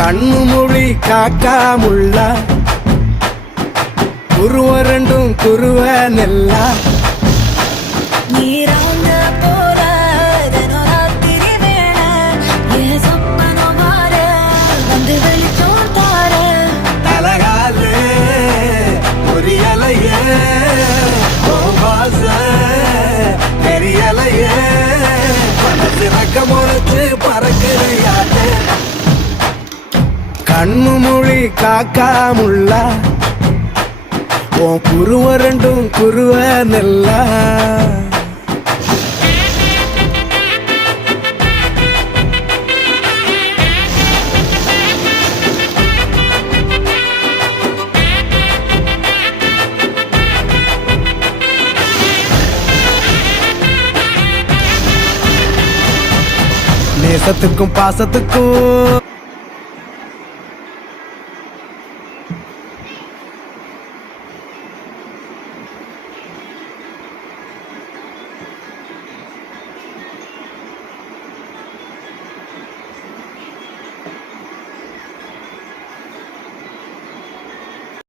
கண்ணு மொழி காக்காமுள்ள குருவ ரெண்டும் குருவ நெல்லா நீராங்க போல தினராத்திரி வேண என் சொப்பனம் மாற வந்து வெளிச்சம் தார தலகாலே புரியலையே பாச தெரியலையே மனசு ரக்க முளைச்சு பறக்குறையாட்டு கண்ணு மொழி காக்காமுள்ள உன் குருவ ரெண்டும் குருவ நெல்லா நேசத்துக்கும் பாசத்துக்கும்